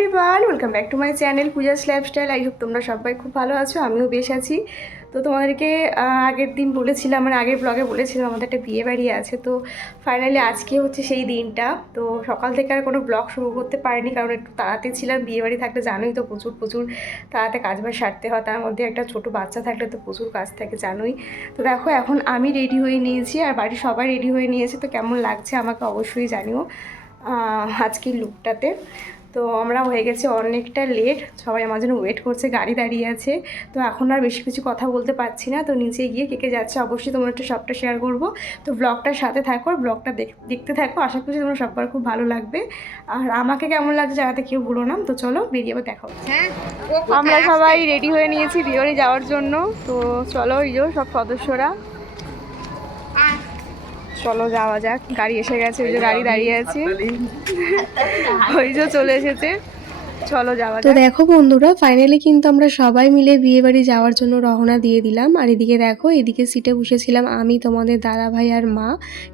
Everyone, welcome back to my channel Puja's lifestyle. I hope তোমরা সবাই খুব ভালো আছো, আমিও বেশ আছি। তো তোমাদেরকে আগের দিন বলেছিলাম, মানে আগের ব্লগে বলেছিলাম আমাদের একটা বিয়ে বাড়ি আছে। তো ফাইনালি আজকে হচ্ছে সেই দিনটা। তো সকাল থেকে আর কোনো ব্লগ শুরু করতে পারিনি, কারণ একটু তাড়াতে ছিলাম। বিয়ে বাড়ি থাকলে জানোই তো প্রচুর প্রচুর তাড়াতে কাজবাজ সারতে হয়, তার মধ্যে একটা ছোটো বাচ্চা থাকলে তো প্রচুর কাজ থাকে জানোই। তো দেখো এখন আমি রেডি হয়ে নিয়েছি আর বাড়ির সবাই রেডি হয়ে নিয়েছে। তো কেমন লাগছে আমাকে অবশ্যই জানিও আজকের লুকটাতে। তো আমরা হয়ে গেছে অনেকটা লেট, সবাই আমার জন্য ওয়েট করছে, গাড়ি দাঁড়িয়ে আছে। তো এখন আর বেশি কিছু কথা বলতে পারছি না। তো নিচে গিয়ে কে কে যাচ্ছে অবশ্যই তোমরা একটু সবটা শেয়ার করবো। তো ব্লগটার সাথে থাকো, ব্লগটা দেখতে থাকো, আশা করছি তোমরা সবার খুব ভালো লাগবে। আর আমাকে কেমন লাগছে জানাতে কেউ ভুলো না। তো চলো বেরিয়ে আবার দেখা হচ্ছে। আমরা সবাই রেডি হয়ে নিয়েছি বিয়ে যাওয়ার জন্য। তো চলো এই যে সব সদস্যরা, চলো যাওয়া যাক। গাড়ি এসে গেছে, ওই যে গাড়ি দাঁড়িয়ে আছে, ওই যে চলে এসেছে, চলো যাওয়া যাক। তো দেখো বন্ধুরা, ফাইনালি কিন্তু আমরা সবাই মিলে বিয়ে বাড়ি যাওয়ার জন্য রওনা দিয়ে দিলাম। আর এদিকে দেখো, এদিকে সিটে বসেছিলাম আমি, তোমাদের দাদা ভাই আর মা,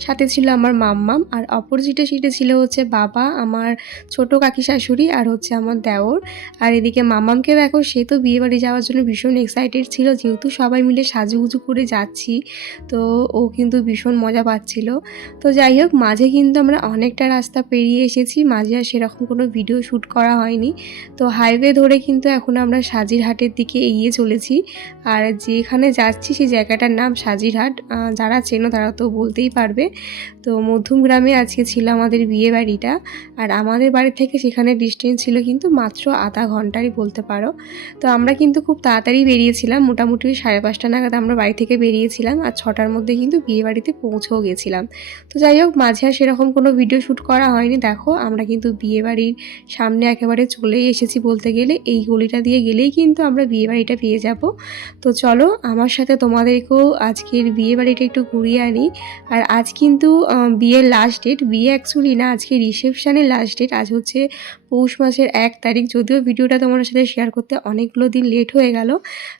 সাথে ছিল আমার মাম্মাম। আর অপোজিটে সিটে ছিল হচ্ছে বাবা, আমার ছোট কাকি শাশুড়ি আর হচ্ছে আমার দেওর। আর এদিকে মাম্মামকে দেখো, সে তো বিয়ে বাড়ি যাওয়ার জন্য ভীষণ এক্সাইটেড ছিল, যেহেতু সবাই মিলে সাজুগুজু করে যাচ্ছি। তো ও কিন্তু ভীষণ মজা পাচ্ছিল। তো যাই হোক, মাঝে কিন্তু আমরা অনেকটা রাস্তা পেরিয়ে এসেছি, মাঝে আর সেরকম কোনো ভিডিও শ্যুট করা হয়নি। তো হাইওয়ে ধরে কিন্তু এখন আমরা সাজিরহাটের দিকে এগিয়ে চলেছি। আর যেখানে যাচ্ছি সেই জায়গাটার নাম সাজিরহাট, যারা চেনো তারা তো বলতেই পারবে। তো মধ্যমগ্রামে আজকে ছিল আমাদের বিয়ে বাড়িটা। আর আমাদের বাড়ি থেকে সেখানে ডিস্টেন্স ছিল কিন্তু মাত্র আধা ঘন্টারই বলতে পারো। তো আমরা কিন্তু খুব তাড়াতাড়ি বেরিয়েছিলাম, মোটামুটি 5:30 নাগাদ আমরা বাড়ি থেকে বেরিয়েছিলাম। আর 6টার মধ্যে কিন্তু বিয়ে বাড়িতে পৌঁছেও গেছিলাম। তো যাই হোক, মাঝে আর সেরকম কোনো ভিডিও শ্যুট করা হয়নি। দেখো আমরা কিন্তু বিয়ে বাড়ির সামনে একেবারে চলেই এসেছি বলতে গেলে। এই গলিটা দিয়ে গেলেই কিন্তু আমরা বিয়ে বাড়িটা পেয়ে যাব। তো চলো আমার সাথে তোমাদেরকেও আজকের বিয়ে বাড়িটা একটু ঘুরিয়ে আনি। আর আজ কিন্তু বিয়ের লাস্ট ডেট, বিয়ে অ্যাকচুয়ালি না, আজকে রিসেপশানের লাস্ট ডেট। আজ হচ্ছে পৌষ মাসের 1 তারিখ। যদিও ভিডিওটা তোমাদের সাথে শেয়ার করতে অনেকগুলো দিন লেট হয়ে গেল।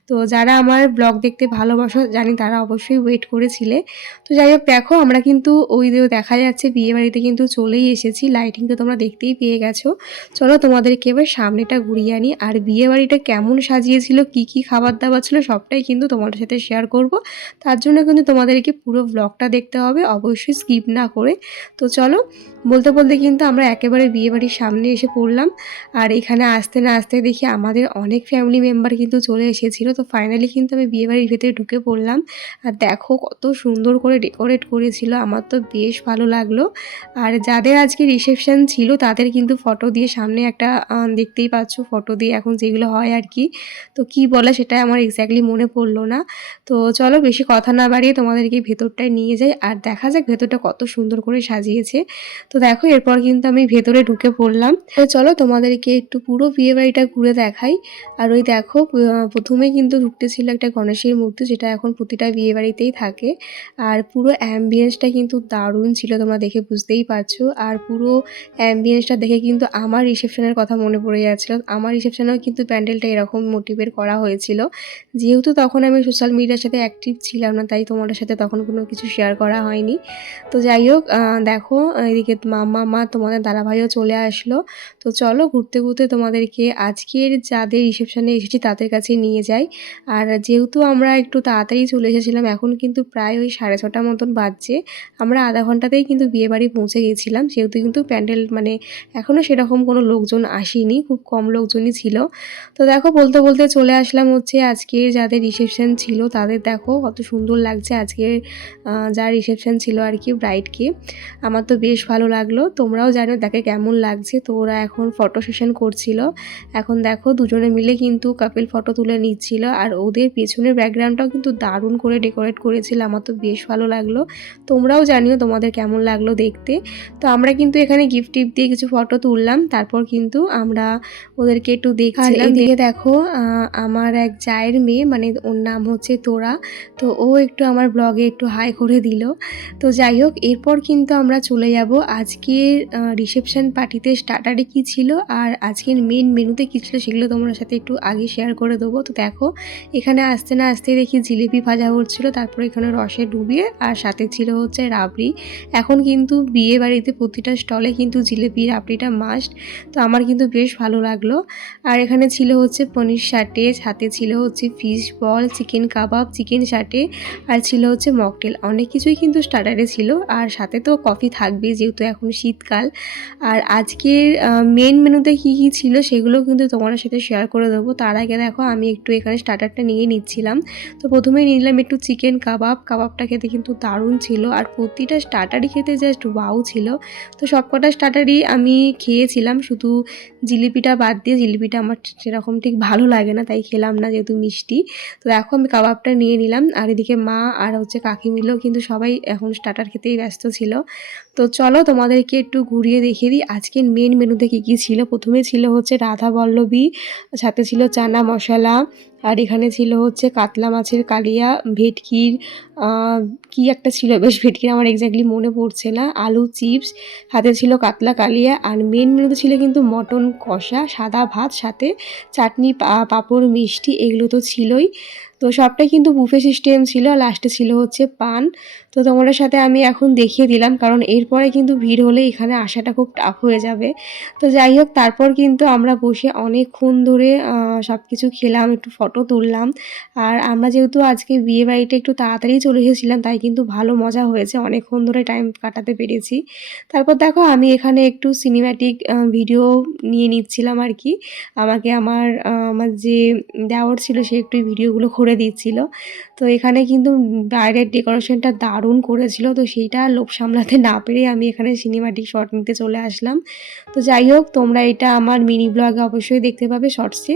তো যারা আমার ব্লগ দেখতে ভালোবাসো জানি তারা অবশ্যই ওয়েট করেছিলে। তো যাই হোক, দেখো আমরা কিন্তু ওই যে দেখা যাচ্ছে বিয়ে বাড়িতে কিন্তু চলেই এসেছি। লাইটিং তো তোমরা দেখতেই পেয়ে গেছো। চলো তোমাদেরকে এবার সামনেটা ঘুরিয়ে আনি। আর বিয়ে বাড়িটা কেমন সাজিয়েছিল, কি কি খাবার দাবার ছিল, সবটাই কিন্তু তোমাদের সাথে শেয়ার করব। তার জন্য কিন্তু তোমাদেরকে পুরো ব্লগটা দেখতে হবে, অবশ্যই স্কিপ না করে। তো চলো, বলতে বলতে কিন্তু আমরা একেবারে বিয়ে বাড়ির সামনে এসে পড়লাম। আর এখানে আসতে না আসতে দেখি আমাদের অনেক ফ্যামিলি মেম্বার কিন্তু চলে এসেছিলো। তো ফাইনালি কিন্তু আমি বিয়ে বাড়ির ভেতরে ঢুকে পড়লাম। আর দেখো কত সুন্দর করে ডেকোরেট করেছিল, আমার তো বেশ ভালো লাগলো। আর যাদের আজকে রিসেপশন ছিল তাদের কিন্তু ফটো দিয়ে সামনে একটা দেখতেই পাচ্ছ, ফটো দিয়ে এখন যেগুলো হয় আর কি। তো কি বলে সেটা আমার এক্স্যাক্টলি মনে পড়লো না। তো চলো বেশি কথা না বাড়িয়ে তোমাদেরকে ভেতরটায় নিয়ে যাই আর দেখা যাক ভেতরটা কত সুন্দর করে সাজিয়েছে। তো দেখো এরপর কিন্তু আমি ভেতরে ঢুকে পড়লাম। তো চলো তোমাদেরকে একটু পুরো বিয়ে বাড়িটা ঘুরে দেখাই। আর ওই দেখো, প্রথমেই কিন্তু ঢুকতে ছিল একটা গণেশের মূর্তি, যেটা এখন প্রতিটা বিয়ে বাড়িতেই থাকে। আর পুরো অ্যাম্বিয়েন্সটা কিন্তু দারুণ ছিল, তোমরা দেখে বুঝতেই পারছো। আর পুরো অ্যাম্বিয়েন্সটা দেখে কিন্তু আমার রিসেপশনের কথা মনে পড়ে যাচ্ছিল। আমার রিসেপশনেও কিন্তু প্যান্ডেলটা এরকম মোটিভের করা হয়েছিল। যেহেতু তখন আমি সোশ্যাল মিডিয়ার সাথে অ্যাক্টিভ ছিলাম না, তাই তোমাদের সাথে তখন কোনো কিছু শেয়ার করা হয়নি। তো যাই হোক, দেখো এদিকে মা তোমাদের দাদাভাইও চলে আসলো। তো চলো ঘুরতে ঘুরতে তোমাদেরকে আজকের যাদের রিসেপশনে এসেছি তাদের কাছে নিয়ে যাই। আর যেহেতু আমরা একটু তাড়াতাড়ি চলে এসেছিলাম, এখন কিন্তু প্রায় ওই 6:30 মতন বাজছে। আমরা আধা ঘন্টাতেই কিন্তু বিয়ে বাড়ি পৌঁছে গেছিলাম, যেহেতু কিন্তু প্যান্ডেল মানে এখনও সেরকম কোনো লোকজন আসেনি, খুব কম লোকজনই ছিল। তো দেখো বলতে বলতে চলে আসলাম হচ্ছে আজকে যাদের রিসেপশন ছিল তাদের। দেখো কত সুন্দর লাগছে আজকের যার রিসেপশন ছিল আর কি, ব্রাইডকে। আমার তো বেশ ভালো লাগলো, তোমরাও জানো দেখে কেমন লাগছে। তো ওরা এখন ফটো সেশন করছিল। এখন দেখো দুজনে মিলে কিন্তু কাপল ফটো তুলে নিচ্ছিল। আর ওদের পেছনের ব্যাকগ্রাউন্ডটাও কিন্তু দারুণ করে ডেকোরেট করেছিল, আমার তো বেশ ভালো লাগলো। তোমরাও জানিও তোমাদের কেমন লাগলো দেখতে। তো আমরা কিন্তু এখানে গিফট টিপ দিয়ে কিছু ফটো তুললাম, তারপর কিন্তু আমরা ওদেরকে একটু দেখছিলাম। এদিকে দেখো আমার এক জায়ের মেয়ে, মানে ওর নাম হচ্ছে তোরা। তো ও একটু আমার ব্লগে একটু হাই করে দিল। তো যাই হোক, এরপর কিন্তু আমরা চলে যাব আজকের রিসেপশন পার্টিতে স্টার্টারে কি ছিল আর আজকের মেন মেনুতে কী ছিল সেগুলো তোমার সাথে একটু আগে শেয়ার করে দেবো। তো দেখো এখানে আসতে না আসতেই দেখি জিলিপি ভাজা হচ্ছিলো, তারপর এখানে রসে ডুবিয়ে, আর সাথে ছিল হচ্ছে রাবড়ি। এখন কিন্তু বিয়ে বাড়িতে প্রতিটা স্টলে কিন্তু জিলিপি রাবড়িটা মাস্ট, তো আমার কিন্তু বেশ ভালো লাগলো। আর এখানে ছিল হচ্ছে পনির সাটে, সাথে ছিল হচ্ছে ফিশ বল, চিকেন কাবাব, চিকেন সাটে, আর ছিল হচ্ছে মকটেল। অনেক কিছুই কিন্তু স্টার্টারে ছিল, আর সাথে তো কফি থাকবেই যেহেতু এখন শীতকাল। আর আজকের মেন মেনুতে কী কী ছিল সেগুলো কিন্তু তোমাদের সাথে শেয়ার করে দেবো। তার আগে দেখো আমি একটু এখানে স্টার্টারটা নিয়ে নিচ্ছিলাম। তো প্রথমে নিলাম একটু চিকেন কাবাব। কাবাবটা খেতে কিন্তু দারুণ ছিল, আর প্রতিটা স্টার্টারই খেতে জাস্ট ওয়াও ছিল। তো সবকটা স্টার্টারই আমি খেয়েছিলাম, শুধু জিলিপিটা বাদ দিয়ে। জিলিপিটা আমার সেরকম ঠিক ভালো লাগে না, তাই খেলাম না যেহেতু মিষ্টি। তো দেখো আমি কাবাবটা নিয়ে নিলাম, আর এদিকে মা আর হচ্ছে কাকি মিলেও কিন্তু সবাই এখন স্টার্টার খেতেই ব্যস্ত ছিল। তো চলো তোমাদেরকে একটু ঘুরিয়ে দেখিয়ে দিই আজকের মেন মেনুতে কী কী ছিল। প্রথমে ছিল হচ্ছে রাধা বল্লভী, সাথে ছিল চানা মশলা, আর এখানে ছিল হচ্ছে কাতলা মাছের কালিয়া, ভেটকির কি একটা ছিল, বেশ ভেটকির আমার এক্স্যাক্টলি মনে পড়ছে না, আলু চিপস, সাথে ছিল কাতলা কালিয়া। আর মেন মেনুতে ছিল কিন্তু মটন কষা, সাদা ভাত, সাথে চাটনি, পাঁপড়, মিষ্টি, এগুলো তো ছিলই। তো সবটাই কিন্তু বুফে সিস্টেম ছিল, আর লাস্টে ছিল হচ্ছে পান। তো তোমাদের সাথে আমি এখন দেখিয়ে দিলাম, কারণ এরপরে কিন্তু ভিড় হলে এখানে আসাটা খুব টাফ হয়ে যাবে। তো যাই হোক, তারপর কিন্তু আমরা বসে অনেকক্ষণ ধরে সব কিছু খেলাম, একটু ফটো তুললাম। আর আমরা যেহেতু আজকে বিয়ে বাড়িটা একটু তাড়াতাড়ি চলে এসেছিলাম, তাই কিন্তু ভালো মজা হয়েছে, অনেকক্ষণ ধরে টাইম কাটাতে পেরেছি। তারপর দেখো আমি এখানে একটু সিনেম্যাটিক ভিডিও নিয়ে নিচ্ছিলাম আর কি। আমাকে আমার যে দেওর ছিল সে একটু ভিডিওগুলো করে দিচ্ছিল। তো এখানে কিন্তু বাইরের ডেকোরেশনটা দারুণ করেছিল, তো সেইটা লোভ সামলাতে না পেরে আমি এখানে সিনেম্যাটিক শট নিতে চলে আসলাম। তো যাই হোক, তোমরা এটা আমার মিনি ব্লগে অবশ্যই দেখতে পাবে শর্টসে,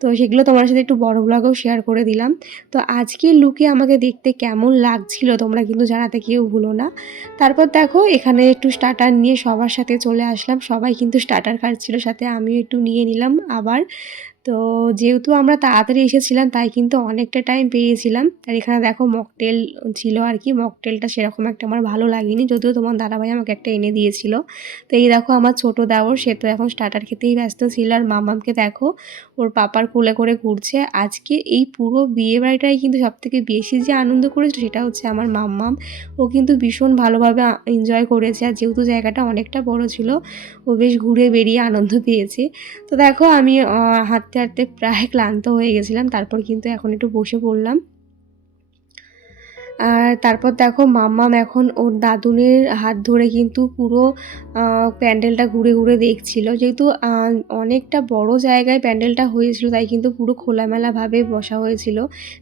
তো সেগুলো তোমার সাথে একটু বড় ব্লগেও শেয়ার করে দিলাম। তো আজকের লুকে আমাকে দেখতে কেমন লাগছিল তোমরা কিন্তু জানাতে কেউ ভুলো না। তারপর দেখো এখানে একটু স্টার্টার নিয়ে সবার সাথে চলে আসলাম, সবাই কিন্তু স্টার্টার খাচ্ছিল, সাথে আমিও একটু নিয়ে নিলাম আবার। তো যেহেতু আমরা তাড়াতাড়ি এসেছিলাম তাই কিন্তু অনেকটা টাইম পেয়েছিলাম। আর এখানে দেখো মকটেল ছিল আর কি, মকটেলটা সেরকম একটা আমার ভালো লাগেনি, যদিও তোমার দাদাভাই আমাকে একটা এনে দিয়েছিল। তো এই দেখো আমার ছোটো দেওর, সে তো এখন স্টার্টার খেতেই ব্যস্ত ছিল, আর মামামকে দেখো ওর পাপার কোলে করে ঘুরছে। আজকে এই পুরো বিয়ে বাড়িটাই কিন্তু সবথেকে বেশি যে আনন্দ করেছিল সেটা হচ্ছে আমার মাম্মাম। ও কিন্তু ভীষণ ভালোভাবে এনজয় করেছে, আর যেহেতু জায়গাটা অনেকটা বড় ছিল ও বেশ ঘুরে বেরিয়ে আনন্দ পেয়েছে। তো দেখো আমি হাঁটতে হাঁটতে প্রায় ক্লান্ত হয়ে গেছিলাম, তারপর কিন্তু এখন একটু বসে পড়লাম। আর তারপর দেখো মাম্মাম এখন ওর দাদুনের হাত ধরে কিন্তু পুরো প্যান্ডেলটা ঘুরে ঘুরে দেখছিল, যেহেতু অনেকটা বড় জায়গায় প্যান্ডেলটা হয়েছিল, তাই কিন্তু পুরো খোলামেলাভাবে বসা হয়েছিল,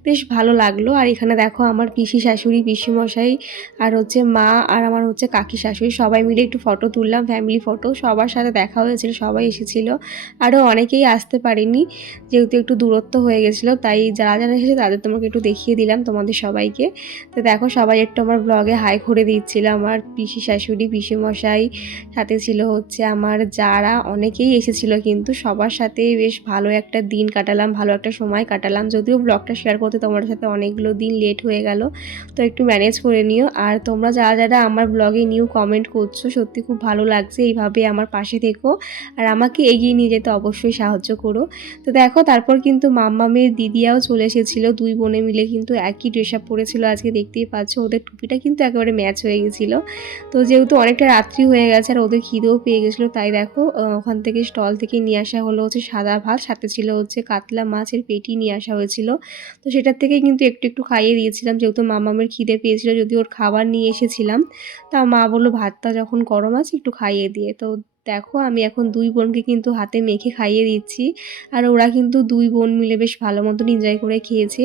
বেশ ভালো লাগলো। আর এখানে দেখো আমার পিসি শাশুড়ি, পিসিমশাই, আর হচ্ছে মা, আর আমার হচ্ছে কাকি শাশুড়ি, সবাই মিলে একটু ফটো তুললাম, ফ্যামিলি ফটো। সবার সাথে দেখা হয়েছিল, সবাই এসেছিলো, আরও অনেকেই আসতে পারেনি যেহেতু একটু দূরত্ব হয়ে গেছিলো, তাই যারা যারা এসেছে তাদের তোমাকে একটু দেখিয়ে দিলাম তোমাদের সবাইকে। তো দেখো সবাই একটু আমার ব্লগে হাই করে দিচ্ছিল, আমার পিসি শাশুড়ি, পিসিমশাই, সাথে ছিল হচ্ছে আমার যারা, অনেকেই এসেছিলো, কিন্তু সবার সাথে বেশ ভালো একটা দিন কাটালাম, ভালো একটা সময় কাটালাম। যদিও ব্লগটা শেয়ার করতে তোমার সাথে অনেকগুলো দিন লেট হয়ে গেল, তো একটু ম্যানেজ করে নিও। আর তোমরা যারা যারা আমার ব্লগে নিউ কমেন্ট করছো, সত্যি খুব ভালো লাগছে, এইভাবে আমার পাশে থেকো আর আমাকে এগিয়ে নিয়ে যেতে অবশ্যই সাহায্য করো। তো দেখো তারপর কিন্তু মাম্মামের দিদিয়াও চলে এসেছিলো, দুই বোনে মিলে কিন্তু একই ড্রেস আপ পরেছিল আজকে, দেখতেই পাচ্ছ ওদের টুপিটা কিন্তু একেবারে ম্যাচ হয়ে গেছিলো। তো যেহেতু অনেকটা রাত্রি হয়ে গেছে আর ওদের খিদেও পেয়ে গেছিলো, তাই দেখো ওখান থেকে স্টল থেকে নিয়ে আসা হলো হচ্ছে সাদা ভাত, সাথে ছিল হচ্ছে কাতলা মাছের পেটি নিয়ে আসা হয়েছিল। তো সেটার থেকে কিন্তু একটু একটু খাইয়ে দিয়েছিলাম, যেহেতু মামামের খিদে পেয়েছিল, যদি ওর খাবার নিয়ে এসেছিলাম। তা মা বললো ভাতটা যখন গরম আছে একটু খাইয়ে দিয়ে। তো দেখো আমি এখন দুই বোনকে কিন্তু হাতে মেখে খাইয়ে দিচ্ছি, আর ওরা কিন্তু দুই বোন মিলে বেশ ভালো মতন এনজয় করে খেয়েছে।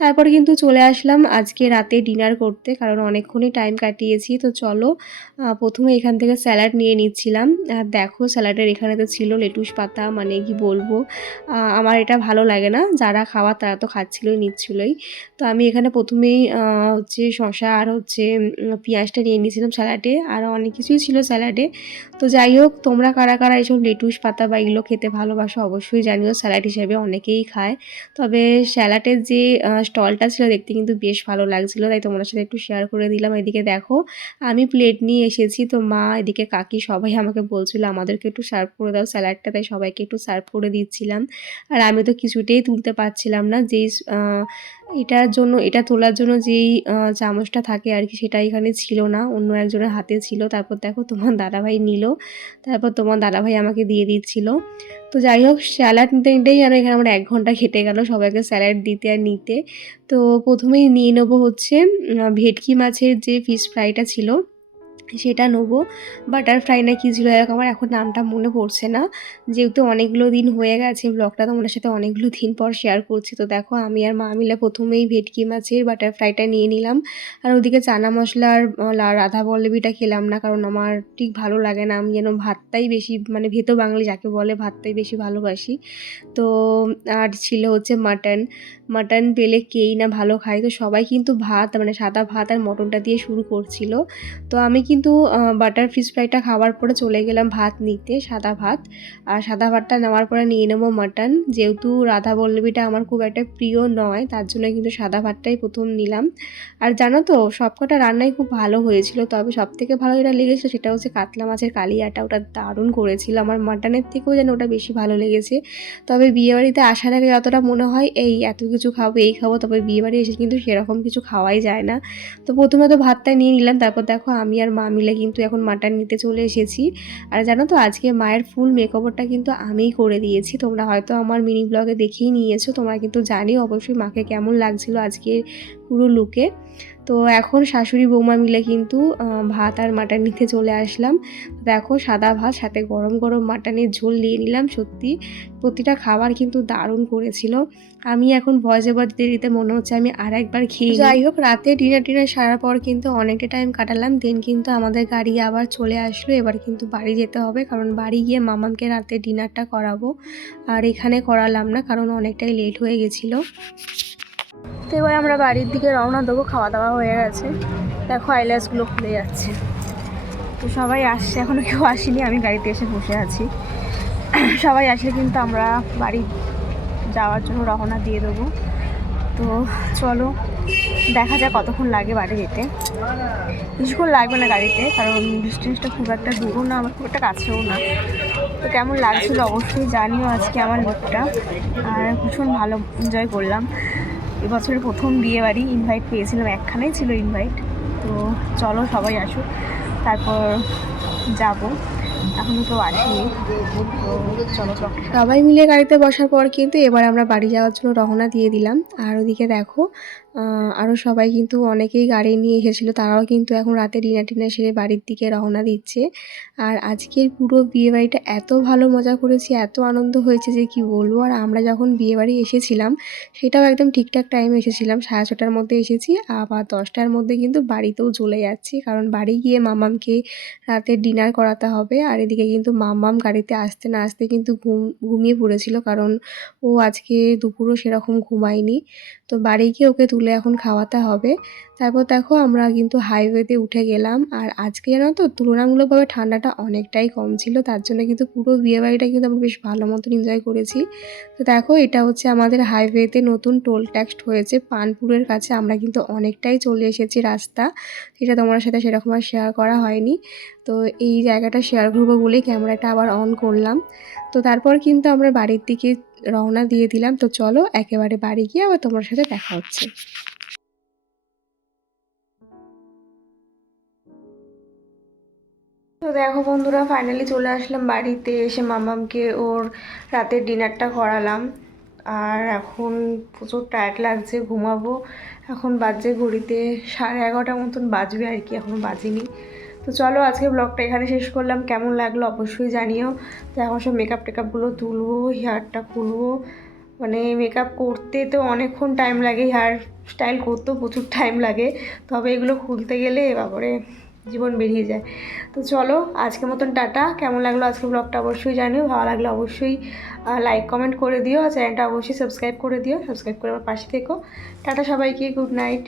তারপরে কিন্তু চলে আসলাম আজকে রাতে ডিনার করতে, কারণ অনেকক্ষণই টাইম কাটিয়েছি। তো চলো প্রথমে এখান থেকে স্যালাড নিয়ে নিচ্ছিলাম, আর দেখো স্যালাডের এখানে তো ছিল লেটুস পাতা, মানে কি বলবো, আমার এটা ভালো লাগে না, যারা খাওয়ার তারা তো খাচ্ছিলই, নিচ্ছিলই। তো আমি এখানে প্রথমেই হচ্ছে শসা আর হচ্ছে পেঁয়াজটা নিয়ে নিয়েছিলাম স্যালাডে, আর অনেক কিছুই ছিল স্যালাডে। তো যাই হোক, তোমরা কারা কারা এইসব লেটুস পাতা বা এগুলো খেতে ভালোবাসো অবশ্যই জানিও। স্যালাড হিসেবে অনেকেই খায়, তবে স্যালাডের যে স্টলটা ছিল দেখতে কিন্তু বেশ ভালো লাগছিলো, তাই তোমাদের সাথে একটু শেয়ার করে দিলাম। এদিকে দেখো আমি প্লেট নিয়ে এসেছি, তো মা এদিকে কাকি সবাই আমাকে বলছিল আমাদেরকে একটু সার্ভ করে দাও স্যালাডটা, তাই সবাইকে একটু সার্ভ করে দিচ্ছিলাম। আর আমি তো কিছুতেই তুলতে পারছিলাম না, যেই এটা তোলার জন্য যেই চামচটা থাকে আর কি, সেটা এখানে ছিল না, অন্য একজনের হাতে ছিল। তারপর দেখো তোমার দাদাভাই নিল, তারপর তোমার দাদাভাই আমাকে দিয়ে দিচ্ছিল। তো যাই হোক, স্যালাড নিতে নিতেই আর এখানে আমার 1 ঘন্টা কেটে গেল সবাইকে স্যালাড দিতে আর নিতে। তো প্রথমেই নিয়ে নেবো হচ্ছে ভেটকি মাছের যে ফিশ ফ্রাইটা ছিল সেটা নেবো, বাটারফ্লাই না কী ছিল আমার এখন নামটা মনে পড়ছে না, যেহেতু অনেকগুলো দিন হয়ে গেছে ব্লগটা তোমাদের সাথে অনেকগুলো দিন পর শেয়ার করছি। তো দেখো আমি আর মা মিলে প্রথমেই ভেটকি মাছের বাটারফ্লাইটা নিয়ে নিলাম, আর ওদিকে চানা মশলার রাধা বল্লভীটা খেলাম না, কারণ আমার ঠিক ভালো লাগে না, আমি যেন ভাতটাই বেশি মানে ভেতো বাঙালি যাকে বলে ভাতটাই বেশি ভালোবাসি। তো আর ছিল হচ্ছে মাটন পেলে কেই না ভালো খায়, তো সবাই কিন্তু ভাত মানে সাদা ভাত আর মটনটা দিয়ে শুরু করছিল। তো আমি কিন্তু বাটার ফিশ ফ্রাইটা খাওয়ার পরে চলে গেলাম ভাত নিতে, সাদা ভাত। আর সাদা ভাতটা নেওয়ার পরে নিয়ে নেবো মাটন, যেহেতু রাধা বল্লভীটা আমার খুব একটা প্রিয় নয়, তার জন্য কিন্তু সাদা ভাতটাই প্রথম নিলাম। আর জানো তো সবকটা রান্নাই খুব ভালো হয়েছিল, তবে সবথেকে ভালো যেটা লেগেছিলো সেটা হচ্ছে কাতলা মাছের কালিয়াটা, ওটা দারুণ করেছিল, আমার মাটনের থেকেও যেন ওটা বেশি ভালো লেগেছে। তবে বিয়েবাড়িতে আসার আগে যতটা মনে হয় এত কিছু খাবো এই খাবো, তবে বিয়েবাড়ি এসে কিন্তু সেরকম কিছু খাওয়াই যায় না। তো প্রথমে তো ভাতটা নিয়ে নিলাম, তারপর দেখো আমি আর মা মিলে কিন্তু এখন মাটন নিতে চলে এসেছি। আর জানো তো আজকে মায়ের ফুল মেকওভারটা কিন্তু আমিই করে দিয়েছি, তোমরা হয়তো আমার মিনি ব্লগে দেখেই নিয়েছো, তোমরা কিন্তু জানিও অবশ্যই মাকে কেমন লাগছিল আজকের পুরো লুকে। তো এখন শাশুড়ি বৌমা মিলে কিন্তু ভাত আর মাটন নিতে চলে আসলাম। দেখো সাদা ভাত সাথে গরম গরম মাটনের ঝোল নিয়ে নিলাম, সত্যি প্রতিটা খাবার কিন্তু দারুণ করেছিল। আমি এখন ভয়েস ওভার দিতে দিতে মনে হচ্ছে আমি আর একবার খেয়ে। যাই হোক, রাতে ডিনার সারার পর কিন্তু অনেকটা টাইম কাটালাম, দেন কিন্তু আমাদের গাড়ি আবার চলে আসলো। এবার কিন্তু বাড়ি যেতে হবে, কারণ বাড়ি গিয়ে মামামকে রাতে ডিনারটা করাবো, আর এখানে করালাম না কারণ অনেকটাই লেট হয়ে গেছিলো। তো এবার আমরা বাড়ির দিকে রওনা দেবো, খাওয়া দাওয়া হয়ে গেছে, দেখো আইল্যাশগুলো খুলে যাচ্ছে। তো সবাই আসছে, এখনও কেউ আসেনি, আমি গাড়িতে এসে বসে আছি। সবাই আসলে কিন্তু আমরা বাড়ি যাওয়ার জন্য রওনা দিয়ে দেবো। তো চলো দেখা যাক কতক্ষণ লাগে বাড়ি যেতে। কিছুক্ষণ লাগবে না গাড়িতে, কারণ ডিস্টেন্সটা খুব একটা দূরও না আমার খুব একটা কাছেও না। তো কেমন লাগছিলো অবশ্যই জানিও আজকে আমার লুকটা, আর ভীষণ ভালো এনজয় করলাম। এবছরের প্রথম বিয়ে বাড়ি ইনভাইট পেয়েছিলাম, একখানেই ছিল ইনভাইট। তো চলো সবাই আসুক তারপর যাবো, এখনও কেউ আসেনি। তো চলো সবাই মিলে গাড়িতে বসার পর কিন্তু এবার আমরা বাড়ি যাওয়ার জন্য রওনা দিয়ে দিলাম। আর ওদিকে দেখো আরও সবাই কিন্তু অনেকেই গাড়ি নিয়ে এসেছিলো, তারাও কিন্তু এখন রাতে ডিনার সেরে বাড়ির দিকে রওনা দিচ্ছে। আর আজকের পুরো বিয়েবাড়িটা এত ভালো মজা করেছি, এত আনন্দ হয়েছে যে কি বলবো। আর আমরা যখন বিয়েবাড়ি এসেছিলাম সেটাও একদম ঠিকঠাক টাইমে এসেছিলাম, 6:30টার মধ্যে এসেছি, আবার 10টার মধ্যে কিন্তু বাড়িতেও চলে যাচ্ছি, কারণ বাড়ি গিয়ে মামামকে রাতের ডিনার করাতে হবে। আর এদিকে কিন্তু মামাম গাড়িতে আসতে না আসতে কিন্তু ঘুমিয়ে পড়েছিল, কারণ ও আজকে দুপুরও সেরকম ঘুমায়নি। তো বাড়ি গিয়ে ওকে তুলে এখন খাওয়াতে হবে। তারপর দেখো আমরা কিন্তু হাইওয়েতে উঠে গেলাম। আর আজকে জানো তো তুলনামূলকভাবে ঠান্ডাটা অনেকটাই কম ছিল, তার জন্য কিন্তু পুরো বিয়েবাড়িটা কিন্তু আমরা বেশ ভালো মতন এনজয় করেছি। তো দেখো এটা হচ্ছে আমাদের হাইওয়েতে নতুন টোল ট্যাক্স হয়েছে পানপুরের কাছে, আমরা কিন্তু অনেকটাই চলে এসেছি রাস্তা, এটা তোমার সাথে সেরকম আর শেয়ার করা হয়নি। তো এই জায়গাটা শেয়ার করবো বলেই ক্যামেরাটা আবার অন করলাম। তো তারপর কিন্তু আমরা বাড়ির দিকে রওনা দিয়ে দিলাম। তো চলো একেবারে বাড়ি গিয়ে আবার তোমার সাথে দেখা হচ্ছে। তো দেখো বন্ধুরা, ফাইনালি চলে আসলাম বাড়িতে, এসে মামামকে ওর রাতের ডিনারটা করালাম। আর এখন প্রচুর টায়ার্ড লাগছে, ঘুমাবো। এখন বাজে ঘড়িতে 11:30 মতন বাজবে আর কি, এখনও বাজিনি। তো চলো আজকে ব্লগটা এখানে শেষ করলাম, কেমন লাগলো অবশ্যই জানিও। তো এখন সব মেকআপ টেকআপগুলো তুলবো, হেয়ারটা খুলবো, মানে মেকআপ করতে তো অনেকক্ষণ টাইম লাগে, হেয়ার স্টাইল করতেও প্রচুর টাইম লাগে, তবে এগুলো খুলতে গেলে বাবারে জীবন বেরিয়ে যায়। তো চলো আজকের মতন টাটা। কেমন লাগলো আজকে ব্লগটা অবশ্যই জানিও, ভালো লাগলে অবশ্যই লাইক কমেন্ট করে দিও, আর চ্যানেলটা অবশ্যই সাবস্ক্রাইব করে দিও, সাবস্ক্রাইব করে আমার পাশে থেকো। টাটা সবাইকে, গুড নাইট।